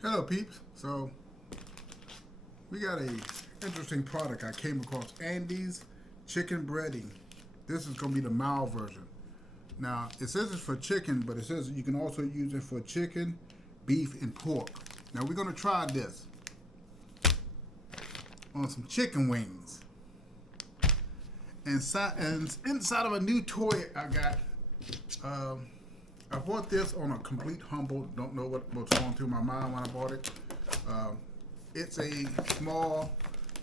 Hello peeps. So we got a interesting product I came across. Andy's chicken breading. This is gonna be the mild version. Now it says it's for chicken, but it says you can also use it for chicken, beef, and pork. Now we're gonna try this on some chicken wings. And inside of a new toy I got. I bought this on a complete humble. Don't know what's going through my mind when I bought it. It's a small,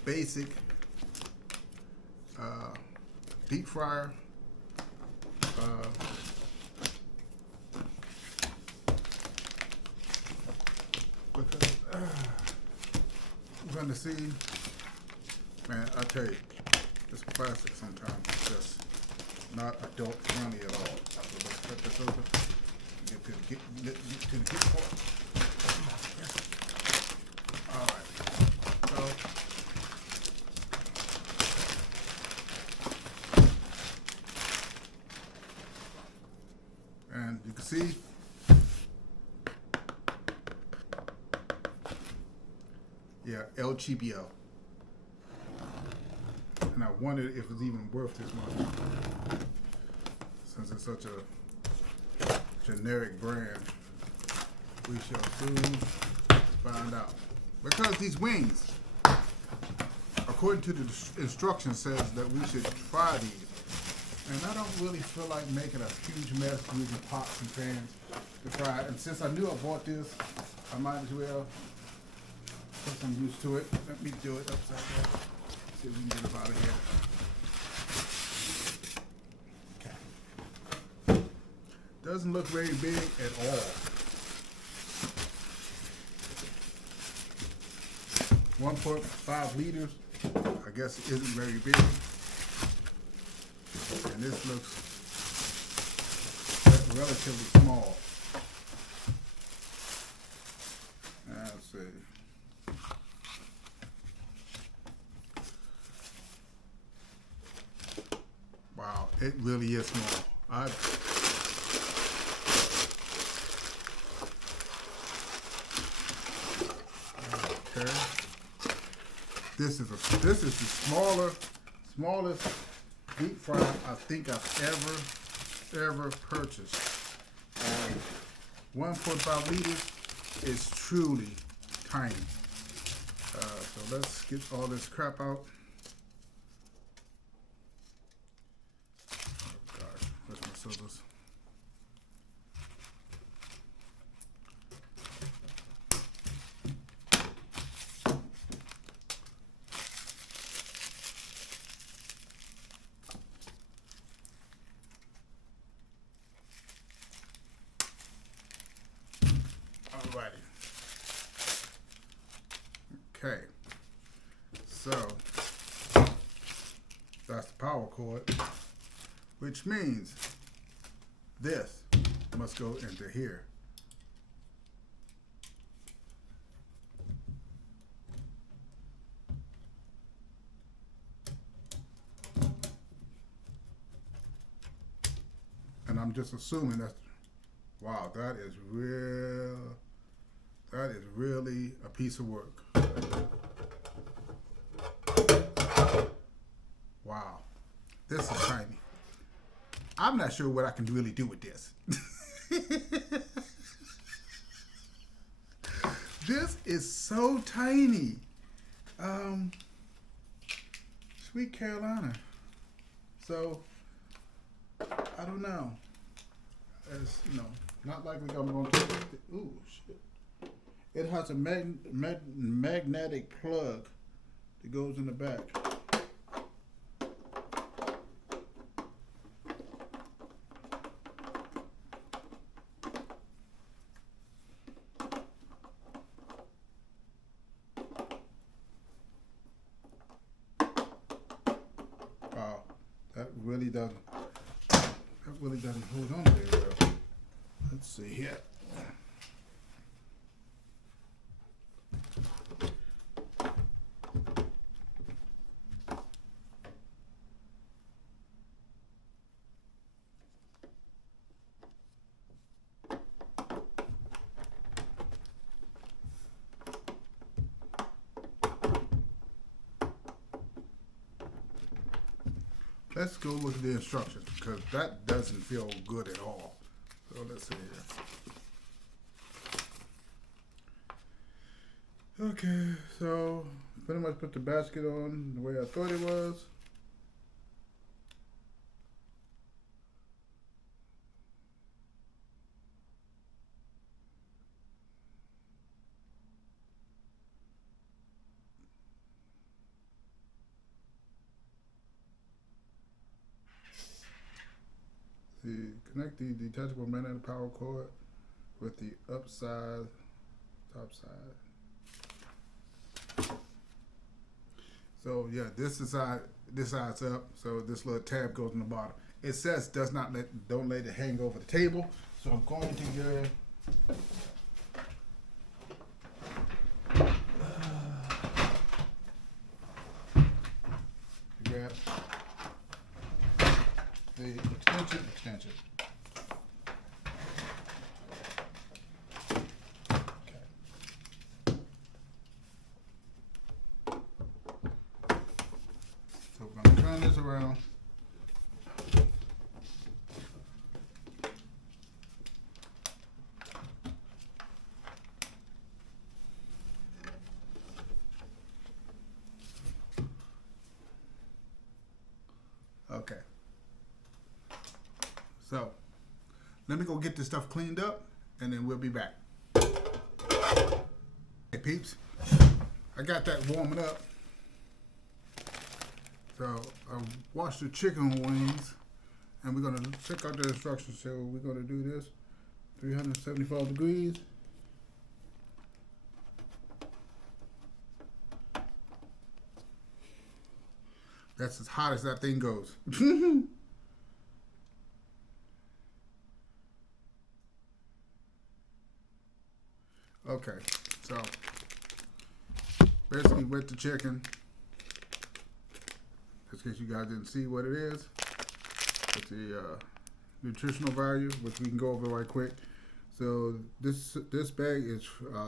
basic deep fryer. Because we're going to see, man, I tell you, this plastic sometimes is just not adult friendly at all. So let's cut this open. Get to the good part. All right. So and you can see LGBO. And I wondered if it's even worth this much since it's such a generic brand. We shall soon find out. Because these wings, according to the instructions, says that we should fry these. And I don't really feel like making a huge mess using pots and pans to fry it. And since I knew I bought this, I might as well put some use to it. Let me do it upside down. See if we can get it out of here. Doesn't look very big at all. 1.5 liters, I guess it isn't very big. And this looks relatively small. Let's see. Wow, it really is small. Okay. This is the smallest deep fry I think I've ever purchased. 1.5 liters is truly tiny. So let's get all this crap out. Oh gosh, where's my scissors? Alrighty. Okay. So that's the power cord, which means this must go into here. And I'm just assuming that's, wow, that is really a piece of work. Wow, this is tiny. I'm not sure what I can really do with this. This is so tiny. Sweet Carolina. So, I don't know. It's, not likely I'm going to. Ooh, shit. It has a magnetic plug that goes in the back. Wow, that really doesn't hold on very well. Let's see here. Let's go look at the instructions because that doesn't feel good at all. So let's see here. Okay, so pretty much put the basket on the way I thought it was. Connect the detachable magnetic power cord with the top side. So yeah, this side's up. So this little tab goes in the bottom. It says don't let it hang over the table. So I'm going to grab the extension. So we're going to turn this around. Okay. So let me go get this stuff cleaned up and then we'll be back. Hey peeps, I got that warming up. So I washed the chicken wings and we're gonna check out the instructions. So we're gonna do this 375 degrees. That's as hot as that thing goes. Okay, so basically with the chicken, just in case you guys didn't see what it is, it's the nutritional value, which we can go over right quick. So this bag is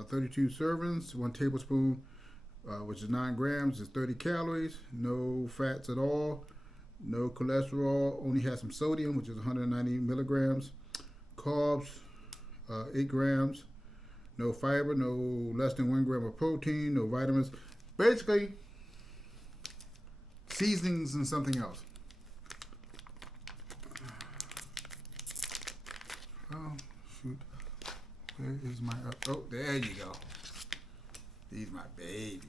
32 servings, 1 tablespoon, which is 9 grams, is 30 calories, no fats at all, no cholesterol, only has some sodium, which is 190 milligrams, carbs, 8 grams, no fiber, no less than 1 gram of protein, no vitamins. Basically, seasonings and something else. Oh, shoot. Where is my... Oh, there you go. These my babies.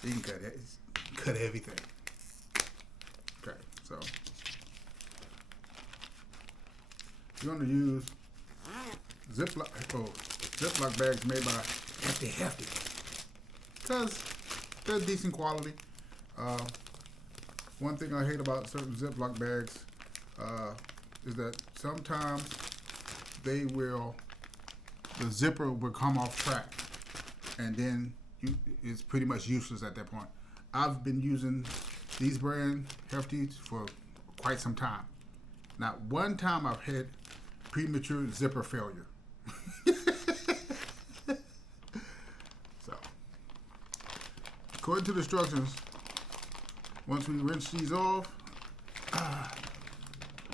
So you can cut everything. Okay, so you're going to use Ziploc bags made by Hefty because they're decent quality. One thing I hate about certain Ziploc bags is that sometimes the zipper will come off track and then it's pretty much useless at that point. I've been using these brand Hefties for quite some time. Not one time I've had premature zipper failure. So, according to the instructions, once we rinse these off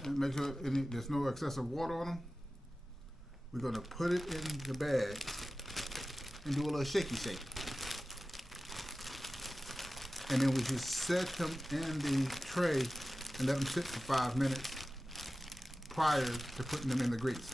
and make sure there's no excessive water on them, we're going to put it in the bag and do a little shaky shake. And then we just set them in the tray and let them sit for 5 minutes prior to putting them in the grease.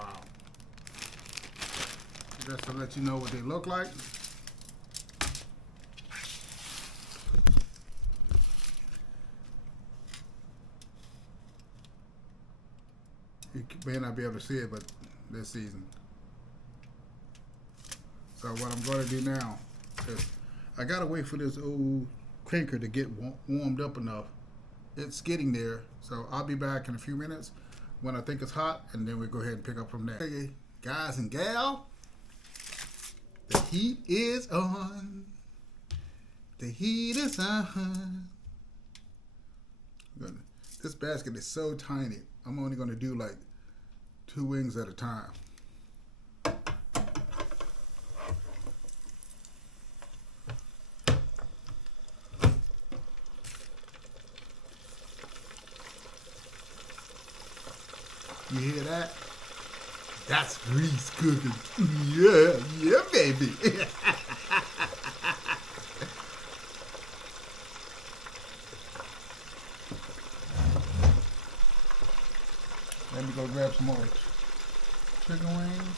while. Just to let you know what they look like. You may not be able to see it, but they're seasoned. So what I'm going to do now is I got to wait for this old cranker to get warmed up enough. It's getting there, so I'll be back in a few minutes when I think it's hot, and then we'll go ahead and pick up from there. Hey, guys and gal, the heat is on. The heat is on. This basket is so tiny. I'm only going to do like 2 wings at a time. You hear that? That's grease cooking. Yeah, yeah, baby. Let me go grab some more chicken wings.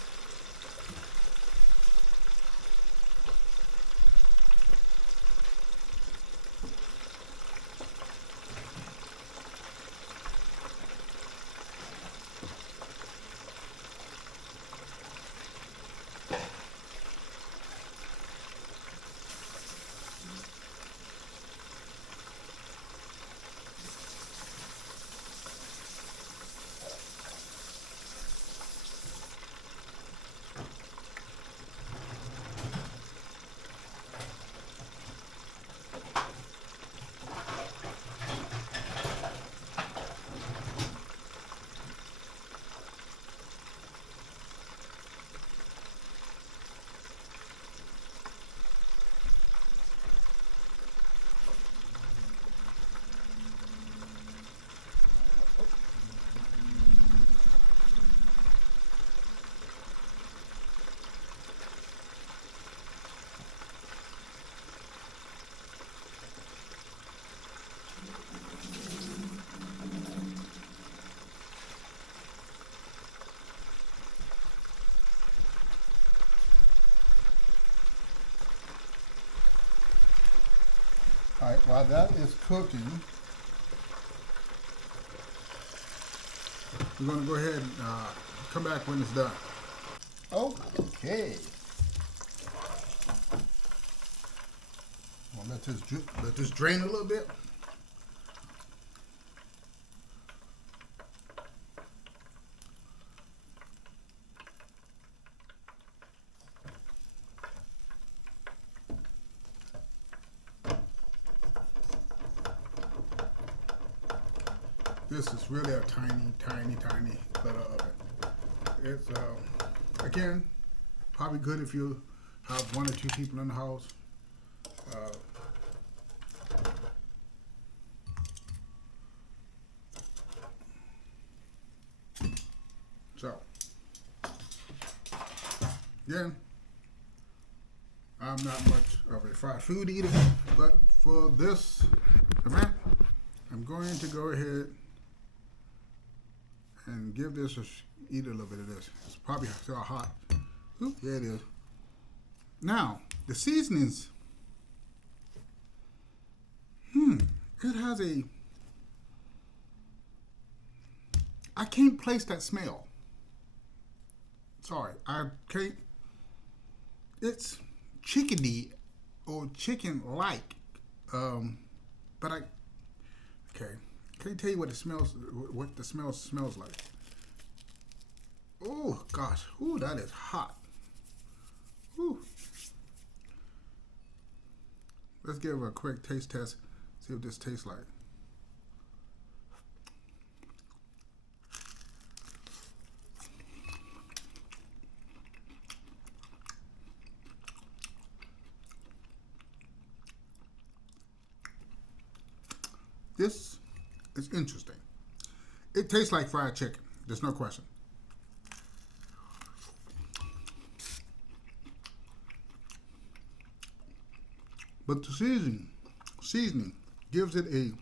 All right, while that is cooking, we're going to go ahead and come back when it's done. Okay. Well, let this drain a little bit. This is really a tiny, tiny, tiny little oven. It's, again, probably good if you have 1 or 2 people in the house. So, again, I'm not much of a fried food eater, but for this event, I'm going to go ahead and give this eat a little bit of this. It's probably still hot. Oop, there it is. Now, the seasonings. It has a. I can't place that smell. Sorry, I can't. It's chickeny or chicken-like, but okay. Can't tell you what it smells. What the smell smells like. Oh gosh, ooh, that is hot. Ooh. Let's give it a quick taste test. See what this tastes like. This is interesting. It tastes like fried chicken. There's no question. But the seasoning gives it a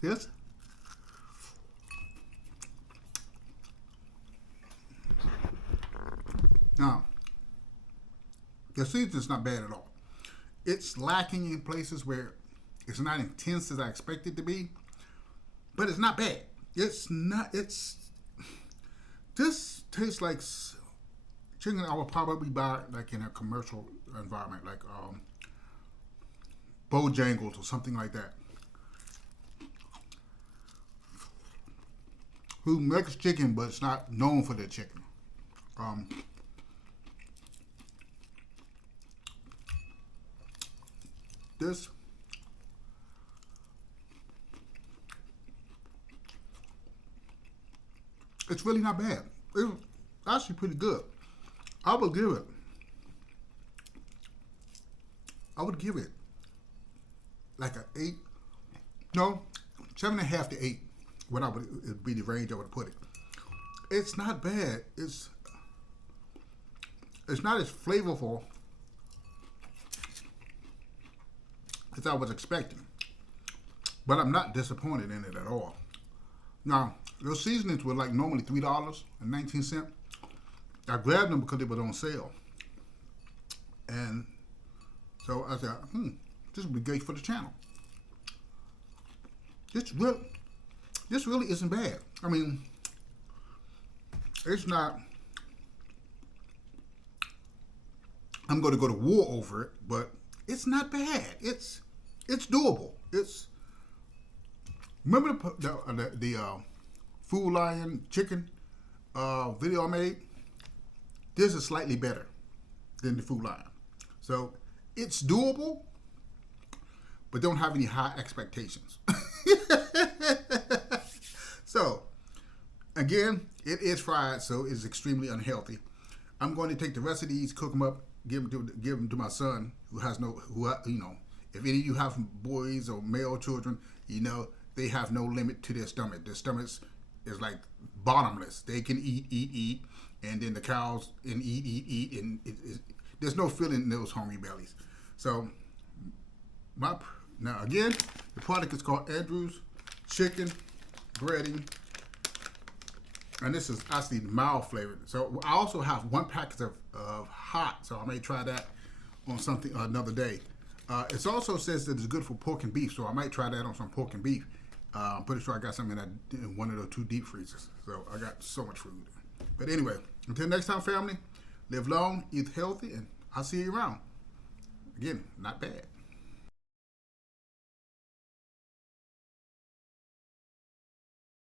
This. Now, the seasoning's not bad at all. It's lacking in places where it's not intense as I expect it to be, but it's not bad. It's not. This tastes like chicken I would probably buy like in a commercial environment, like Bojangles or something like that. Who makes chicken, but it's not known for their chicken. This it's really not bad. It's actually pretty good. I would give it. I would give it like an 8. No, 7.5 to 8. What I would it'd be the range I would put it. It's not bad. It's not as flavorful as I was expecting, but I'm not disappointed in it at all. Now, those seasonings were like normally $3.19. I grabbed them because they were on sale, and so I said, this would be great for the channel. This really isn't bad. I mean, it's not. I'm going to go to war over it, but it's not bad. It's doable. Remember the Food Lion chicken video I made? This is slightly better than the Food Lion, so it's doable, but don't have any high expectations. So, again, it is fried, so it's extremely unhealthy. I'm going to take the rest of these, cook them up, give them to my son, if any of you have boys or male children, they have no limit to their stomach. Their stomachs is like bottomless. They can eat, and then the cows and eat, and there's no filling in those hungry bellies. So, now again, the product is called Andrew's Chicken Breading, and this is actually mild flavored. So I also have 1 packet of hot, so I may try that on something another day. It also says that it's good for pork and beef, so I might try that on some pork and beef. I'm pretty sure I got something in one of those 2 deep freezers, so I got so much food. But anyway, until next time, family, live long, eat healthy, and I'll see you around. Again, not bad.